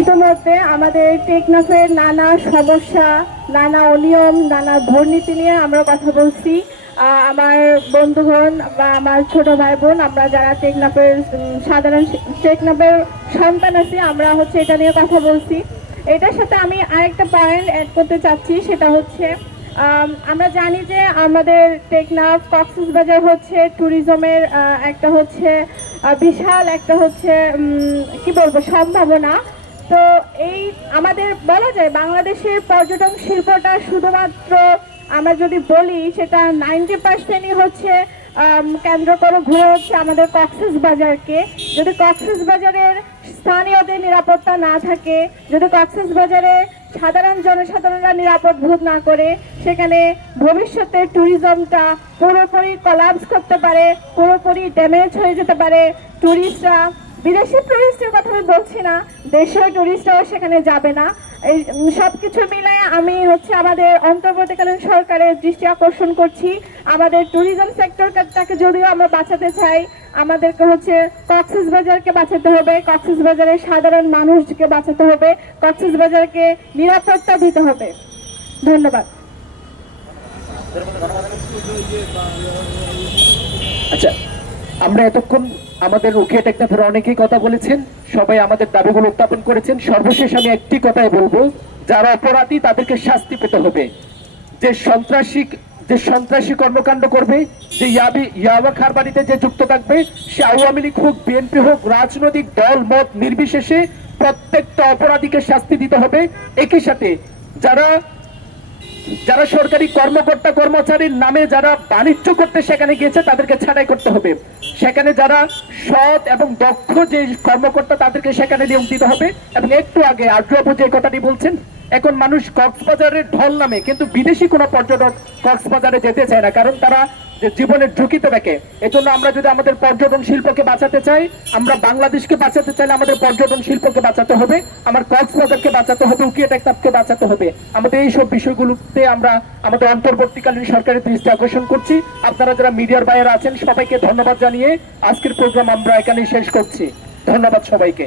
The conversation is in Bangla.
ইতিমধ্যে আমাদের টেকনাফের নানা সমস্যা, নানা অনিয়ম, নানা দুর্নীতি নিয়ে আমরা কথা বলছি। আমার বন্ধুগণ বা আমার ছোট ভাই বোন আমরা যারা টেকনাফের সাধারণ টেকনাফের সন্তান আছি, আমরা হচ্ছে এটা নিয়ে কথা বলছি। এটার সাথে আমি আরেকটা পয়েন্ট অ্যাড করতে চাচ্ছি, সেটা হচ্ছে আমরা জানি যে আমাদের টেকনাফ, কক্সবাজার হচ্ছে ট্যুরিজমের একটা হচ্ছে বিশাল একটা হচ্ছে কি বলব, সম্ভাবনা। তো এই আমাদের বলা যায় বাংলাদেশের পর্যটন শিল্পটা শুধুমাত্র আমরা যদি বলি সেটা নাইনটি পার্সেন্টই হচ্ছে কেন্দ্র করে ঘুরে হচ্ছে আমাদের কক্সেস বাজারকে। যদি কক্সেস বাজারের স্থানীয়দের নিরাপত্তা না থাকে, যদি কক্সেস বাজারে সাধারণ জনসাধারণরা নিরাপদ বোধ না করে, সেখানে ভবিষ্যতে ট্যুরিজমটা পুরোপুরি কলাপস করতে পারে, পুরোপুরি ড্যামেজ হয়ে যেতে পারে ট্যুরিস্টরা বিদেশি টুরিস্টের কথা আমি বলছি না দেশীয় টুরিস্টরাও সেখানে যাবে না। এই সব কিছু মিলায় আমি হচ্ছে আমাদের অন্তর্বর্তীকালীন সরকারের দৃষ্টি আকর্ষণ করছি। আমাদের ট্যুরিজম সেক্টরটাকে যদিও আমরা বাঁচাতে চাই, আমাদেরকে হচ্ছে কক্সেস বাজারকে বাঁচাতে হবে কক্সেস বাজারের সাধারণ মানুষকে বাঁচাতে হবে কক্সেস বাজারকে নিরাপত্তা দিতে হবে। ধন্যবাদ। আচ্ছা আমরা এতক্ষণ আমাদের রুখিয়া টেকনাফের অনেকেই কথা বলেছেন, সবাই আমাদের দাবিগুলো উত্থাপন করেছেন। সর্বশেষ আমি একটি কথাই বলব, যারা অপরাধী তাদেরকে শাস্তি পেতে হবে। যে সন্ত্রাসী যে সন্ত্রাসী কর্মকাণ্ড করবে, যে ইয়াবি ইয়াবা খারবানিতে যে যুক্ত থাকবে, সে আওয়ামী লীগ হোক, বিএনপি হোক, রাজনৈতিক দল, মত নির্বিশেষে প্রত্যেকটা অপরাধীকে শাস্তি দিতে হবে। একই সাথে যারা যারা সরকারি কর্মকর্তা কর্মচারীর নামে যারা বাণিজ্য করতে সেখানে গিয়েছে, তাদেরকে ছাঁটাই করতে হবে। সেখানে যারা সৎ এবং দক্ষ যে কর্মকর্তা, তাদেরকে সেখানে নিয়োগ দিতে হবে। এবং একটু আগে আর্দ্রবাবু যে কথাটি বলছেন, এখন মানুষ কক্সবাজারের ঢল নামে, কিন্তু বিদেশি কোনো পর্যটক কক্সবাজারে যেতে চায় না, কারণ তারা যে জীবনের ঝুঁকিতে দেখে এজন্য আমরা যদি আমাদের পর্যটন শিল্পকে বাঁচাতে চাই, আমরা বাংলাদেশকে বাঁচাতে চাইলে আমাদের পর্যটন শিল্পকে বাঁচাতে হবে, আমার কক্সবাজারকে বাঁচাতে হবে উকিয়া টেকনাফকে বাঁচাতে হবে। আমাদের এই সব বিষয়গুলোতে আমরা আমাদের অন্তর্বর্তীকালীন সরকারের দৃষ্টি আকর্ষণ করছি। আপনারা যারা মিডিয়ার বাইরে আছেন, সবাইকে ধন্যবাদ জানিয়ে আজকের প্রোগ্রাম আমরা এখানেই শেষ করছি। ধন্যবাদ সবাইকে।